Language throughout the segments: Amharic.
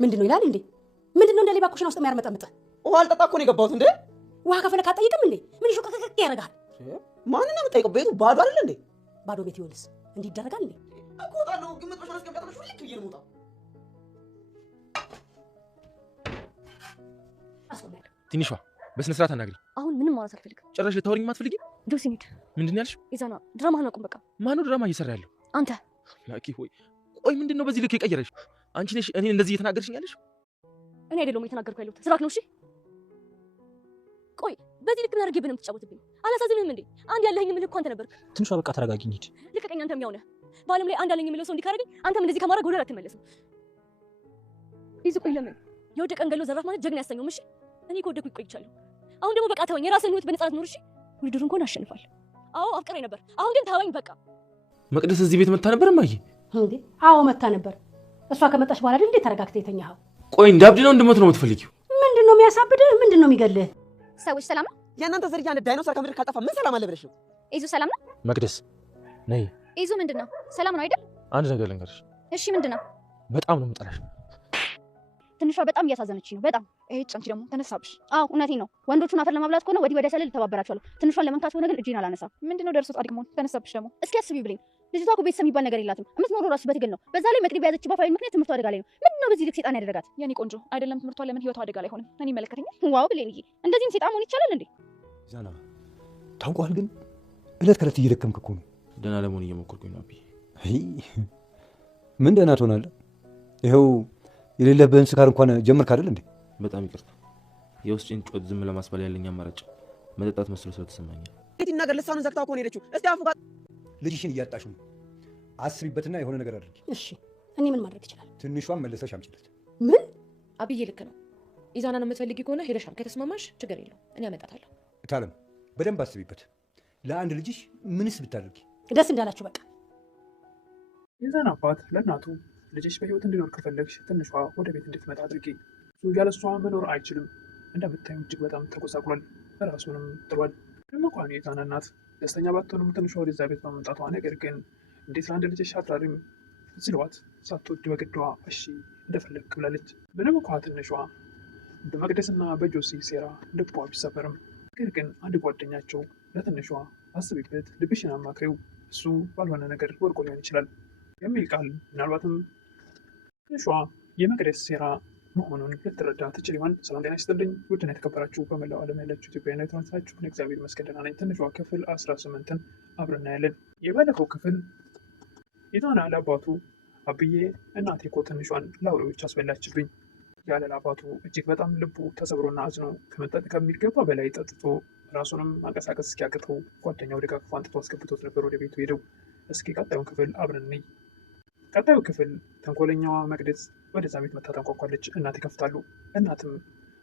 ምንድነው ይላል እንዴ? ምንድነው እንደ ሌባ ኩሽና ውስጥ የሚያርመጠምጥ? ውሃ አልጠጣ እኮ ነው የገባሁት እንዴ። ውሃ ከፈለክ አትጠይቅም እንዴ? ምን ሹክክክ ያደርጋል? ማንን ነው የምጠይቀው? ቤቱ ባዶ አይደል እንዴ? ባዶ ቤት ይሆንስ እንዲህ ይደረጋል እንዴ? አቆጣለሁ ግን መጥበሻ አስቀምጣለሁ ልክ ብዬ ነው የምወጣው። ትንሿ በስነ ስርዓት አናግሪ። አሁን ምንም ማውራት አልፈልግም። ጭራሽ ልታወሪኝ ማትፈልጊ? ጆሲ ኒድ ምንድን ነው ያልሽው? ኢዛና ድራማህን አቁም በቃ። ማነው ድራማ እየሰራ ያለው? አንተ። ላኪ ሆይ ቆይ ምንድነው በዚህ ልክ የቀየረሽ? አንቺ ነሽ እኔን እንደዚህ እየተናገርሽኝ ያለሽ? እኔ አይደለሁም እየተናገርኩ ያለሁት ስራክ ነው። እሺ ቆይ በዚህ ልክ ምን አድርጌብህ ነው የምትጫወትብኝ? አላሳዝንህም እንዴ? አንድ ያለኸኝ የምልህ እኮ አንተ ነበርክ። ትንሿ በቃ ተረጋጊ እንሂድ። ልቀቀኝ። አንተም ያው ነህ። በዓለም ላይ አንድ አለኝ የምለው ሰው እንዲህ ካደረገኝ አንተም እንደዚህ ከማድረግ ወደ ኋላ አትመለስም። ይዙ ቆይ ለምን የወደቀን ገሎ ዘራፍ ማለት ጀግና ያሰኘውም? እሺ እኔ ከወደኩ ይቆይቻለሁ። አሁን ደግሞ በቃ ተወኝ። የራስህን ህይወት በነፃነት ኑር። እሺ ውድድሩን እንኳን አሸንፋል። አዎ አፍቅሬ ነበር። አሁን ግን ተወኝ በቃ። መቅደስ እዚህ ቤት መታ ነበር ማየ? እንዴ አዎ መታ ነበር። እሷ ከመጣች በኋላ እንዴት ተረጋግተህ የተኛኸው? ቆይ እንዳብድ ነው እንደሞት ነው የምትፈልጊው? ምንድነው የሚያሳብድህ? ምንድነው የሚገልህ? ሰዎች ሰላም ነው? የእናንተ ዝርያ አንድ ዳይኖሰር ከምድር ካልጠፋ ምን ሰላም አለ ብለሽ ነው? ኢዙ ሰላም ነው? መቅደስ ነይ። ኢዙ ምንድነው? ሰላም ነው አይደል? አንድ ነገር ልንገርሽ። እሺ ምንድነው? በጣም ነው የምጠላሽ። ትንሿ በጣም እያሳዘነችኝ ነው። በጣም እቺ አንቺ ደግሞ ተነሳብሽ። አዎ እውነቴን ነው። ወንዶቹን አፈር ለማብላት ከሆነ ወዲህ ወዲያ ሰለል ተባበራቸዋለሁ። ትንሿን ለመንካት ሆነ ግን እጄን አላነሳም። ምንድነው ደርሶ ጻድቅ መሆን? ተነሳብሽ ደግሞ። እስኪ አስቢ ብለኝ። ልጅቷ እኮ ቤተሰብ የሚባል ነገር የላትም። የምትኖረው ራሱ በትግል ነው። በዛ ላይ መቅደብ ያዘች ባፋዊ ምክንያት ትምህርቷ አደጋ ላይ ነው። ምንድነው በዚህ ልክ ሴጣን ያደረጋት? የኔ ቆንጆ አይደለም ትምህርቷ ለምን ህይወቷ አደጋ ላይ ሆነ? እኔ ይመለከተኛል። ዋው ብለኝ። እንደዚህም ሴጣን መሆን ይቻላል እንዴ? ዛና ታውቀዋል። ግን እለት ከእለት እየደከምክ እኮ ነው። ደህና ለመሆን እየሞከርኩኝ ነው። ምን ደህና ትሆናለህ? ይኸው የሌለብህን ስካር እንኳን ጀመርክ አይደል እንዴ? በጣም ይቅርታ። የውስጤን ጮት ዝም ለማስባል ያለኝ አማራጭ መጠጣት መስሎ ስለተሰማኝ። እንዴት ይናገር? ልሳኑን ዘግታው እኮ ነው የሄደችው። እስቲ አፉ ጋር ልጅሽን እያጣሽ ነው። አስቢበትና የሆነ ነገር አድርጊ። እሺ እኔ ምን ማድረግ ይችላል? ትንሿን መልሰሽ አምጪለት። ምን? አብዬ ልክ ነው። ኢዛናን የምትፈልጊ ከሆነ ሄደሻል። ከተስማማሽ ችግር የለው እኔ አመጣታለሁ። እታለም በደንብ አስቢበት። ለአንድ ልጅሽ ምንስ ብታደርጊ? ደስ እንዳላችሁ በቃ። የዛና አባት ለእናቱ ልጅሽ በህይወት እንዲኖር ከፈለግሽ ትንሿ ወደ ቤት እንድትመጣ አድርጊ። እሱ ያለ እሷ መኖር አይችልም። እንደምታዩ እጅግ በጣም ተጎሳቅሏል። ራሱንም ጥሏል። ደግሞ እንኳን የዛና እናት ደስተኛ ባትሆንም ትንሿ ወደዛ ቤት በመምጣቷ ነገር ግን እንዴት ለአንድ ልጅሽ አትራሪም ሲለዋት ሳትወድ በግዷ እሺ እንደፈለግክ ብላለች። ምንም እንኳ ትንሿ በመቅደስና በጆሲ ሴራ ልቧ ቢሰበርም ነገር ግን አንድ ጓደኛቸው ለትንሿ አስቢበት፣ ልብሽን አማክሪው፣ እሱ ባልሆነ ነገር ወድቆ ሊሆን ይችላል የሚል ቃል ምናልባትም ትንሿ የመቅደስ ሴራ መሆኑን ልትረዳ ትችል ይሆን? ሰላም ጤና ይስጥልኝ ውድና የተከበራችሁ በመላው ዓለም ያላችሁ ኢትዮጵያውያን ናችሁ። እግዚአብሔር ይመስገን ደህና ነኝ። ትንሿ ክፍል 18ን አብረን እናያለን። የባለፈው ክፍል ኢዛና ለአባቱ አብዬ እናቴ እኮ ትንሿን ለአውሬዎች አስበላችብኝ ያለ ለአባቱ እጅግ በጣም ልቡ ተሰብሮና አዝኖ ከመጠጥ ከሚገባ በላይ ጠጥቶ ራሱንም ማንቀሳቀስ እስኪያቅተው ጓደኛው ደጋግፎ አንጥቶ አስገብቶት ነበር ወደ ቤቱ ሄደው። እስኪ ቀጣዩን ክፍል አብረን እንይ። ቀጣዩ ክፍል ተንኮለኛዋ መቅደስ ወደዛ ቤት መታ ታንኳኳለች። እናት ይከፍታሉ። እናትም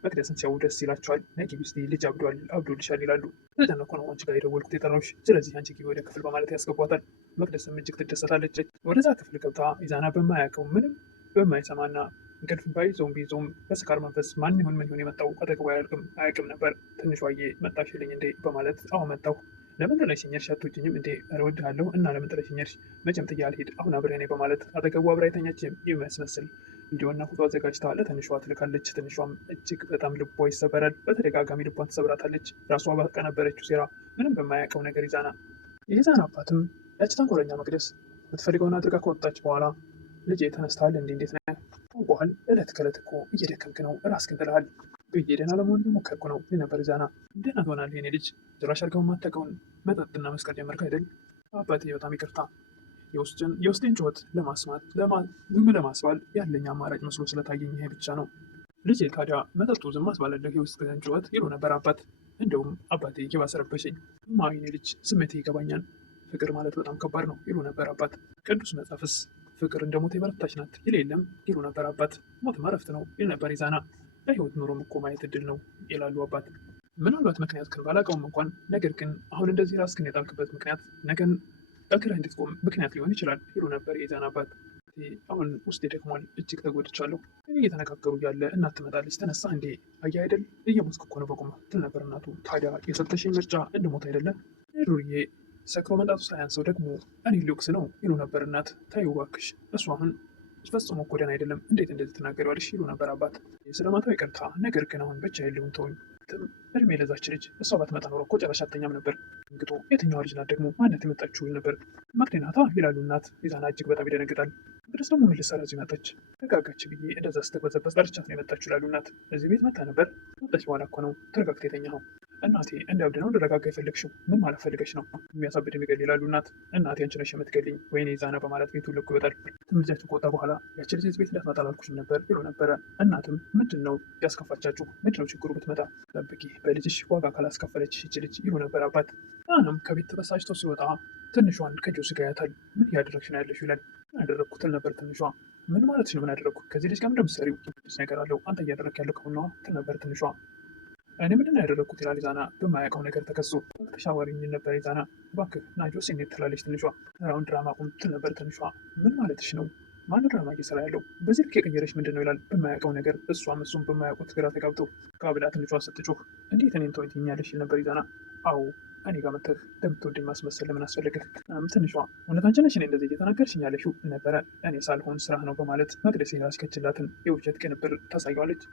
መቅደስን ሲያዩ ደስ ይላቸዋል። ነይ ግቢ እስኪ ልጅ አብዶልሻል ይላሉ። ስለተነኮ ነው አንቺ ጋር የደወልኩት የጠራሁሽ፣ ስለዚህ አንቺ ግቢ ወደ ክፍል በማለት ያስገቧታል። መቅደስም እጅግ ትደሰታለች። ወደዛ ክፍል ገብታ ኢዛና በማያውቀው ምንም በማይሰማና እንቅልፍ ባይዞም ቢዞም በስካር መንፈስ ማን ይሁን ምን ይሁን የመጣው አጠገቡ አያውቅም ነበር። ትንሿዬ መጣሽልኝ እንዴ በማለት አዎ መጣሁ። ለምን ጥለሽኝ ሄድሽ? አትወጂኝም እንዴ? ኧረ እወድሃለሁ እና ለምን ጥለሽኝ ሄድሽ? መቼም ጥዬ አልሄድ፣ አሁን አብሬ ነኝ በማለት አጠገቡ አብራ የተኛች የሚያስመስል ቪዲዮና ፎቶ አዘጋጅታ ለትንሿ ትልካለች። ትንሿም እጅግ በጣም ልቧ ይሰበራል። በተደጋጋሚ ልቧን ትሰብራታለች። ራሷ ባቀናበረችው ሴራ ምንም በማያውቀው ነገር የኢዛና አባትም ያቺ ተንኮለኛ መቅደስ የምትፈልገውን አድርጋ ከወጣች በኋላ ልጄ ተነስተሃል እንዴ? እንዴት ነህ? ታውቀዋል፣ እለት ከእለት እኮ እየደከምክ ነው፣ ራስህን ጥለሃል ብዬ ደህና ለመሆን እየሞከርኩ ነው ነበር። ኢዛና ደህና ትሆናለህ የኔ ልጅ፣ ጭራሽ አድርገው የማታውቀውን መጠጥና መስከር ጀመርክ አይደል? አባቴ በጣም ይቅርታ፣ የውስጤን ጩኸት ዝም ለማስባል ያለኝ አማራጭ መስሎ ስለታየኝ ይሄ ብቻ ነው። ልጄ ታዲያ መጠጡ ዝም አስባለልህ የውስጥህን ጩኸት ይሉ ነበር አባት። እንደውም አባቴ እየባሰረበሸኝ የኔ ልጅ ስሜቴ ይገባኛል፣ ፍቅር ማለት በጣም ከባድ ነው ይሉ ነበር አባት። ቅዱስ መጽሐፍስ ፍቅር እንደ ሞት የበረታች ናት ይል የለም ይሉ ነበር አባት። ሞት እረፍት ነው ይል ነበር ኢዛና። ለህይወት ኑሮም እኮ ማየት እድል ነው ይላሉ አባት። ምናልባት ምክንያት ግን ባላውቀውም እንኳን ነገር ግን አሁን እንደዚህ ራስህን የጣልክበት ምክንያት ነገን ጠንክረህ እንድትቆም ምክንያት ሊሆን ይችላል ይሉ ነበር የኢዛና አባት። አሁን ውስጤ ደክሟል፣ እጅግ ተጎድቻለሁ። እየተነጋገሩ ያለ እናት ትመጣለች። ተነሳ እንዴ? አየህ አይደል እየሞትክ እኮ ነው በቁምህ ትል ነበር እናቱ። ታዲያ የሰጠሽኝ ምርጫ እንድሞት አይደለም ዱርዬ፣ ሰክሮ መጣቱ ሳያንሰው ደግሞ እኔ ሊወቅስ ነው ይሉ ነበር እናት። ተይው እባክሽ፣ እሱ አሁን ፈጽሞ እኮ ደህና አይደለም፣ እንዴት እንደዚህ ትናገሪዋለሽ? ይሉ ነበር አባት። ስለማታው ይቅርታ፣ ነገር ግን አሁን ብቻ የለውን ተወኝ። እድሜ ለዛች ልጅ እሷ ባትመጣ ኖሮ እኮ ጨረሻ አተኛም ነበር። እንግጦ የትኛዋ ልጅ ናት ደግሞ ማነት የመጣችው ይል ነበር። መቅዲ ናታ ይላሉ እናት። ኢዛና እጅግ በጣም ይደነግጣል። መቅደስ ደግሞ ምን ልትሰራ እዚህ መጣች? ተረጋጋች ብዬ እንደዛ ስትቅበዘበዝ ጠርቻት ነው የመጣችው ይላሉ እናት። እዚህ ቤት መጣ ነበር? መጣች በኋላ እኮ ነው ተረጋግታ የተኛኸው። እናቴ እንዲያብድ ነው ልረጋጋ የፈለግሽው? ምን ማለት ፈልገሽ ነው? የሚያሳብድ የሚገል ይላሉ እናት። እናቴ አንቺ ነሽ የምትገልኝ፣ ወይኔ ኢዛና በማለት ቤቱ ልኩ ይወጣል። ትምህርታችሁ ከወጣ በኋላ ያቺ ልጅ እዚህ ቤት እንዳትመጣ አላልኩሽም ነበር ይሉ ነበረ። እናትም ምንድን ነው ያስከፋቻችሁ? ምንድን ነው ችግሩ? ብትመጣ ጠብቂ፣ በልጅሽ ዋጋ ካላስከፈለች ይች ልጅ ይሉ ነበር አባት። አሁንም ከቤት ተበሳጭቶ ሲወጣ ትንሿን ከጆሲ ጋር ያታል። ምን እያደረግሽ ነው ያለሽው ይላል። ምን አደረግኩ ትል ነበር ትንሿ። ምን ማለት ነው ምን አደረግኩ? ከዚህ ልጅ ጋር ምንድን ነው የምትሰሪው? ነገር አለው አንተ እያደረግክ ያለው ከሆነ ትል ነበር ትንሿ። እኔ ምንድን ነው ያደረግኩት ይላል ኢዛና በማያውቀው ነገር ተከሶ። ተሻዋሪኝ ነበር ኢዛና። እባክህ ና ጆሲ እንዴት ትላለች ትንሿ። ራውን ድራማ ቁም ትል ነበር ትንሿ። ምን ማለትሽ ነው? ማን ድራማ እየሰራ ያለው? በዚህ ልክ የቀየረች ምንድን ነው ይላል በማያውቀው ነገር። እሱም በማያውቁት ግራ ተጋብተው ከብላ ትንሿ ስትጮህ እንዴት እኔን ተወኝኛለሽ ይል ነበር ኢዛና። አዎ እኔ ጋር መተህ እንደምትወደኝ ማስመሰል ለምን አስፈለገህ? ትንሿ እውነት አንቺ ነሽ እኔ እንደዚህ እየተናገርሽኝ ያለሽው ነበረ። እኔ ሳልሆን ስራህ ነው በማለት መቅደስ ያስከችላትን የውሸት ቅንብር ታሳየዋለች።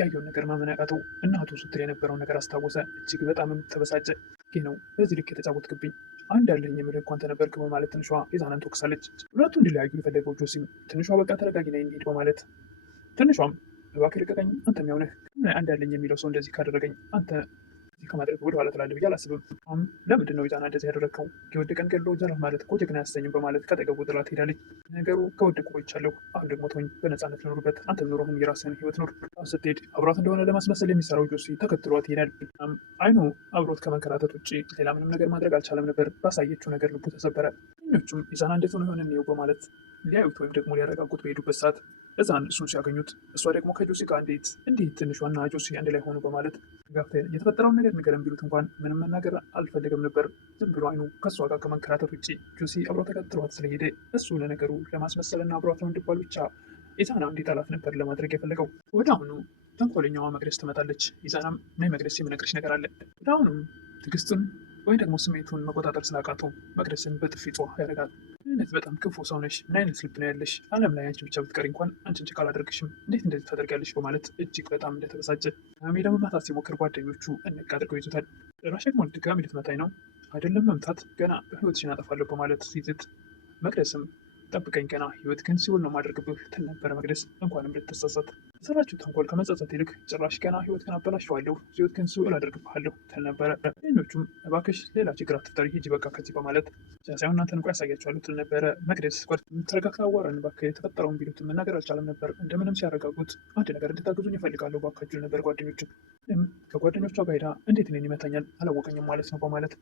ያየውን ነገር ማመን አቃተው። እናቱ ስትል የነበረውን ነገር አስታወሰ። እጅግ በጣም ተበሳጨ። ይህ ነው በዚህ ልክ የተጫወትክብኝ፣ አንድ ያለኝ የምልህ እንኳን ተነበርክ በማለት ትንሿ ኢዛናን ትወቅሳለች። ሁለቱ እንዲለያዩ የፈለገው ጆሲም ትንሿ በቃ ተረጋጊ ነይ እንሂድ በማለት ትንሿም እባክህ ልቀቀኝ፣ አንተ የሚያው ነህ። አንድ ያለኝ የሚለው ሰው እንደዚህ ካደረገኝ አንተ ከማድረግ ወደ ኋላ ትላለህ ብዬ አላስብም። ለምንድን ነው ኢዛና እንደዚህ ያደረግከው? የወደቀን ገድሎ ጀራፍ ማለት እኮ ጀግና አያሰኝም በማለት ከጠገቡ ጥላ ትሄዳለች። ነገሩ ከወደቁ ቆይቻለሁ፣ አሁን ደግሞ ተወኝ፣ በነፃነት ልኖርበት፣ አንተ ኑሮህን የራስህን ህይወት ኑር። ስትሄድ አብሯት እንደሆነ ለማስመሰል የሚሰራው ጆሲ ተከትሏት ይሄዳል። አይኑ አብሮት ከመንከራተት ውጭ ሌላ ምንም ነገር ማድረግ አልቻለም ነበር። ባሳየችው ነገር ልቡ ተሰበረ። ኞቹም ኢዛና እንዴት ሆነ የሆነ እንየው በማለት ሊያዩት ወይም ደግሞ ሊያረጋጉት በሄዱበት ሰዓት እዛን እሱን ሲያገኙት እሷ ደግሞ ከጆሲ ጋር እንዴት ትንሿና ጆሲ አንድ ላይ ሆኑ በማለት ጋፍ የተፈጠረውን ነገር ንገረን ቢሉት እንኳን ምንም መናገር አልፈለገም ነበር። ዝም ብሎ አይኑ ከእሷ ጋር ከመንከራተት ውጭ ጆሲ አብሮ ተከትሏት ስለሄደ እሱ ለነገሩ ለማስመሰልና አብሯት ነው እንዲባል ብቻ ኢዛና እንዲጠላት ነበር ለማድረግ የፈለገው። ወደ አሁኑ ተንኮለኛዋ መቅደስ ትመጣለች። ኢዛናም ናይ መቅደስ የምነግርሽ ነገር አለ። ወደ አሁኑም ትዕግስቱን ወይም ደግሞ ስሜቱን መቆጣጠር ስላቃተው መቅደስን በጥፊ ጮህ ያደርጋል። አይነት በጣም ክፉ ሰው ነሽ፣ ምን አይነት ልብ ነው ያለሽ? ዓለም ላይ አንቺ ብቻ ብትቀሪ እንኳን አንቺን ጭቃ አላደርግሽም፣ እንዴት እንደዚህ ታደርጊያለሽ? በማለት እጅግ በጣም እንደተበሳጨ ናሚ ለመማታት ሲሞክር ጓደኞቹ እንቅ አድርገው ይዙታል። ጭራሽ ደግሞ ድጋሚ ልትመታኝ ነው አይደለም? መምታት ገና ህይወትሽን አጠፋለሁ በማለት ሲዝት መቅደስም ጠብቀኝ ገና ህይወት ግን ሲውል ነው ማድረግብህ ትል ነበረ መቅደስ። እንኳንም ልትጸጸት የሰራችው ተንኮል ከመጸጸት ይልቅ ጭራሽ ገና ህይወት ግን አበላሽዋለሁ፣ ህይወት ግን ሲውል አደርግብሃለሁ ትል ነበረ። ሌሎቹም እባክሽ ሌላ ችግር አትፍጠሪ ሂጂ በቃ ከዚህ በማለት ሳይሆን እናንተን እንኳ ያሳያቸዋለሁ ትል ነበረ መቅደስ። ተረጋግታ አዋራን እባክህ የተፈጠረውን ቢሉትም መናገር አልቻለም ነበር። እንደምንም ሲያረጋጉት አንድ ነገር እንድታግዙኝ ይፈልጋለሁ እባካችሁ ነበር ጓደኞቹ። ከጓደኞቿ ጋር ሄዳ እንዴት እኔን ይመታኛል አላወቀኝም ማለት ነው በማለት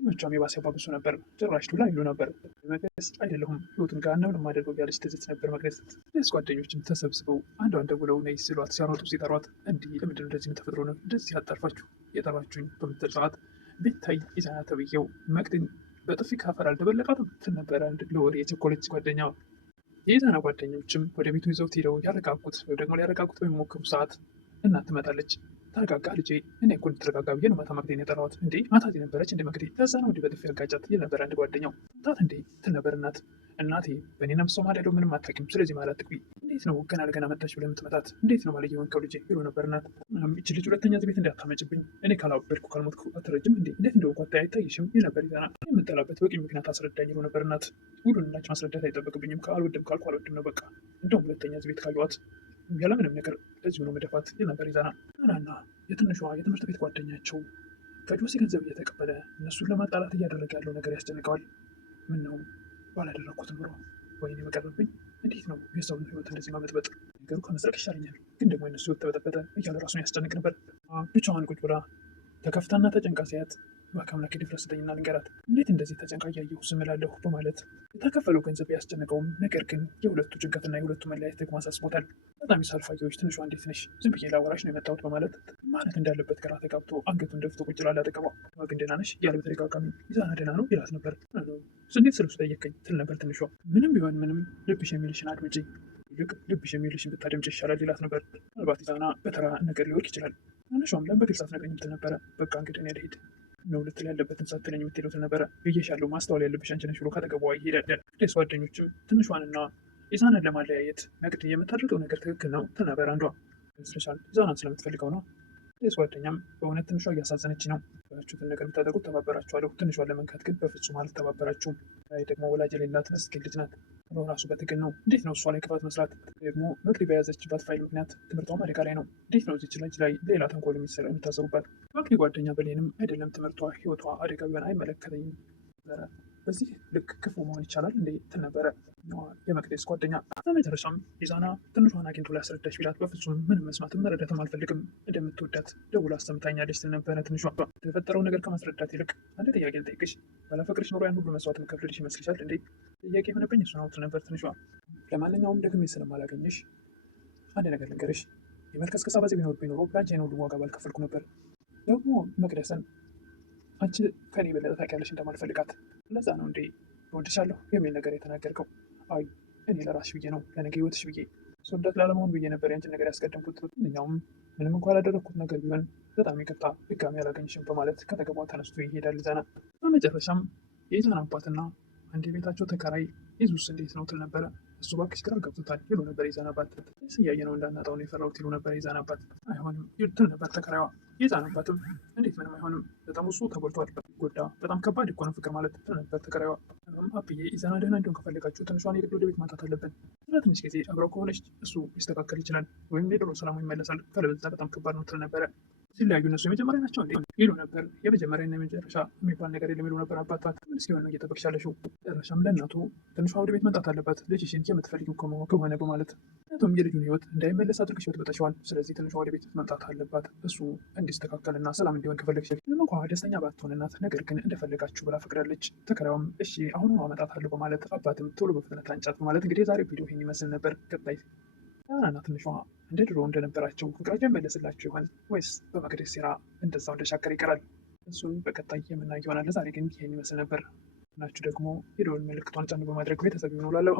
ሌሎቿም የባሰ ያባብሱ ነበር። ጭራሽ ዱላ ይሉ ነበር። መቅደስ አይደለሁም ህይወቱን ጋር ነው ለማደርገው ያለች ትዝት ነበር መቅደስ። ሌሎች ጓደኞችም ተሰብስበው አንዷን ደውለው ነይ ሲሏት ሲያሯጡ ሲጠሯት እንዲህ ለምንድን ነው እንደዚህ የምትፈጥሮ ነው እንደዚህ ያጠርፋችሁ የጠራችሁኝ በምትል ሰዓት ቤታይ ኢዛና ተብዬው መቅድን በጥፊ ካፈር አልደበለቃትም ትል ነበረ ለወሬ የቸኮለች ጓደኛዋ። የኢዛና ጓደኞችም ወደ ቤቱ ይዘውት ሄደው ያረጋጉት ወይም ደግሞ ሊያረጋጉት በሚሞክሩ ሰዓት እናት ትመጣለች። ተረጋጋ ልጄ፣ እኔ እኮ እንድትረጋጋ ብዬ ነው ማታ መቅደን የጠራሁት። እንዴ ማታት የነበረች እንደ መቅደ ከዛ ነው እንዲህ በጥፊ ያጋጫት ይል ነበር አንድ ጓደኛው። ታት እንዴ ትል ነበር እናት። እናቴ በእኔ ነፍሷ ማለደው ምንም አታውቂም፣ ስለዚህ ማለት ትግቢ። እንዴት ነው ገና ለገና መጣች ብለህ የምትመታት? እንዴት ነው ማለት የሆንከው ልጄ ይሉ ነበር እናት። ይቺ ልጅ ሁለተኛ ቤት እንዳታመጭብኝ፣ እኔ ካላበድኩ ካልሞትኩ አትረጅም እንዴ? እንዴት እንደሆንኩ አይታይሽም? ይል ነበር ኢዛና። የምጠላበት በቂ ምክንያት አስረዳኝ ይሉ ነበር እናት። ሁሉን ላች ማስረዳት አይጠበቅብኝም፣ ካልወድም ካልኩ አልወድም ነው በቃ። እንደውም ሁለተኛ ቤት ካየኋት ያለምንም ነገር ለዚሁ ነው መደፋት ይል ነበር ኢዛና። ናና የትንሿ የትምህርት ቤት ጓደኛቸው ከጆሲ ገንዘብ እየተቀበለ እነሱን ለማጣላት እያደረገ ያለው ነገር ያስጨንቀዋል። ምን ነው ባላደረግኩት ኑሮ ወይኔ በቀረብኝ፣ እንዴት ነው የሰውን ህይወት እንደዚህ ማበጥበጥ? ነገሩ ከመስረቅ ይሻለኛል፣ ግን ደግሞ የነሱ ህይወት ተበጠበጠ እያለ ራሱን ያስጨንቅ ነበር። ብቻዋን ቁጭ ብላ ተከፍታና ተጨንቃ ሲያት በአምላክ ድፍረት ስጠኝና ልንገራት፣ እንዴት እንደዚህ ተጨንቃ እያየሁ ዝም እላለሁ በማለት የተከፈለው ገንዘብ ያስጨነቀውም፣ ነገር ግን የሁለቱ ጭንቀትና የሁለቱ መለያየት ደግሞ አሳስቦታል። በጣም ሳልፋየዎች ትንሿ እንዴት ነሽ? ዝም ብዬ ላወራሽ ነው የመጣሁት በማለት ማለት እንዳለበት ግራ ተጋብቶ አንገቱን ደፍቶ ቁጭ ላለ አጠገቧ። ግን ደህና ነሽ እያለ በተደጋጋሚ ኢዛና ደህና ነው ይላት ነበር። እንዴት ስለሱ ጠየቀኝ ትል ነበር ትንሿ። ምንም ቢሆን ምንም ልብሽ የሚልሽን አድምጪ፣ ይልቅ ልብሽ የሚልሽን ብታደምጪ ይሻላል ይላት ነበር። ምናልባት ኢዛና በተራ ነገር ሊወርቅ ይችላል። ትንሿም ለምን በግልጽ አትነግረኝም ትል ነበረ። በቃ እንግዲህ እኔ ልሂድ ነው ልትል ያለበትን ሳትለኝ የምትሄደው ትል ነበረ። ብዬሻለሁ ማስተዋል ያለብሽ አንቺ ነሽ ብሎ ካጠገቧ ይሄዳል። ሌሎች ጓደኞችም ትንሿንና ኢዛናን ለማለያየት መቅዲ የምታደርገው ነገር ትክክል ነው ትል ነበር አንዷ። ይመስልሻል? ኢዛናን ስለምትፈልገው ነው። ይህ ጓደኛም በእውነት ትንሿ እያሳዘነች ነው። ያችሁትን ነገር ብታደርጉት ተባበራችኋለሁ፣ ትንሿን ለመንካት ግን በፍጹም አልተባበራችሁም። ላይ ደግሞ ወላጅ የሌላት ምስኪን ልጅ ናት። ራሱ በትግል ነው። እንዴት ነው እሷ ላይ ክፋት መስራት? ደግሞ መቅዲ በያዘችባት ፋይል ምክንያት ትምህርቷም አደጋ ላይ ነው። እንዴት ነው እዚች ልጅ ላይ ሌላ ተንኮል የሚታሰሩባት? መቅዲ ጓደኛ ብሌንም አይደለም ትምህርቷ ህይወቷ አደጋ ቢሆን አይመለከተኝም ነበረ። በዚህ ልክ ክፉ መሆን ይቻላል እንዴ ትል ነበረ የመቅደስ ጓደኛ። በመጨረሻም ኢዛና ትንሿን አግኝቶ ሊያስረዳች ቢላት በፍጹም ምንም መስማትም መረዳትም አልፈልግም፣ እንደምትወዳት ደውላ አሰምታኛለች ትል ነበረ። ትንሿ የተፈጠረው ነገር ከማስረዳት ይልቅ አንድ ጥያቄ ልጠይቅሽ፣ ባላፈቅርሽ ኖሮ ያን ሁሉ መስዋዕት የምከፍልልሽ ይመስልሻል እንዴ? ጥያቄ የሆነብኝ እሱ ነው ትል ነበር ትንሿ። ለማንኛውም ደግሜ ስለማላገኝሽ አንድ ነገር ልንገርሽ፣ የመልከስከስ አባዜ ቢኖርብኝ ኖሮ ለአንቺ ሁሉ ዋጋ ባልከፈልኩ ነበር። ደግሞ መቅደስን አንቺ ከኔ የበለጠ ታውቂያለሽ እንደማልፈልጋት፣ ለዛ ነው እንዴ እወድሻለሁ የሚል ነገር የተናገርከው? አይ እኔ ለራስሽ ብዬ ነው፣ ለነገ ህይወትሽ ብዬ ስወዳት ላለመሆን ብዬ ነበር ያንቺን ነገር ያስቀደምኩት። ማንኛውም ምንም እንኳን ያላደረግኩት ነገር ቢሆን በጣም ይቅርታ፣ ድጋሚ አላገኝሽም በማለት ከተገባ ተነስቶ ይሄዳል ኢዛና። በመጨረሻም የኢዛና አባትና አንድ የቤታቸው ተከራይ ኢዙስ እንዴት ነው ትል ነበረ። እሱ እባክሽ ግራ ገብቶታል ይሉ ነበር የኢዛና አባት። እያየ ነው እንዳናጣው ነው የፈራሁት ይሉ ነበር የኢዛና አባት። አይሆንም ትል ነበር ተከራይዋ። የኢዛና አባትም እንዴት ምንም አይሆንም፣ በጣም እሱ ተጎድቷል፣ ጎዳ፣ በጣም ከባድ እኮ ነው ፍቅር ማለት ትል ነበር ተከራይዋ። አብዬ ኢዛና ደህና እንዲሆን ከፈለጋችሁ ትንሿን የግድ ወደ ቤት ማምጣት አለብን። ለትንሽ ጊዜ አብረው ከሆነች እሱ ሊስተካከል ይችላል፣ ወይም የድሮ ሰላሙ ይመለሳል፣ ካለበለዚያ በጣም ከባድ ነው ትል ነበረ። ሲለያዩ እነሱ የመጀመሪያ ናቸው እንዴ ይሉ ነበር። የመጀመሪያና የመጨረሻ የሚባል ነገር የለም ይሉ ነበር አባታት። እስኪሆን ነው እየጠበቅሽ ያለሽው? መጨረሻም ለእናቱ ትንሿ ወደ ቤት መምጣት አለባት ልጅሽን የምትፈልጊው ከሆነ በማለት ምክንያቱም የልጁን ህይወት እንዳይመለስ አድርገሽ በጥብጠሽዋል። ስለዚህ ትንሿ ወደ ቤት መምጣት አለባት እሱ እንዲስተካከልና ሰላም እንዲሆን ከፈለግሽ። ምንም እንኳ ደስተኛ ባትሆን እናት ነገር ግን እንደፈለጋችሁ ብላ ፈቅዳለች። ተከራዩም እሺ አሁኑ አመጣታለሁ በማለት አባትም ቶሎ በፍጥነት አንጫት በማለት እንግዲህ የዛሬው ቪዲዮ ይህን ይመስል ነበር። ቀጣይ ኢዛናና ትንሿ እንደ ድሮ እንደነበራቸው ፍቅራቸው ይመለስላቸው ይሆን ወይስ በመቅደስ ሴራ እንደዛው እንደሻከረ ይቀራል? እሱን በቀጣይ የምናየው ይሆናል። ለዛሬ ግን ይህን ይመስል ነበር። ናችሁ ደግሞ የደወል ምልክቷን ጫን በማድረግ ቤተሰብ ይሆኑ ላለው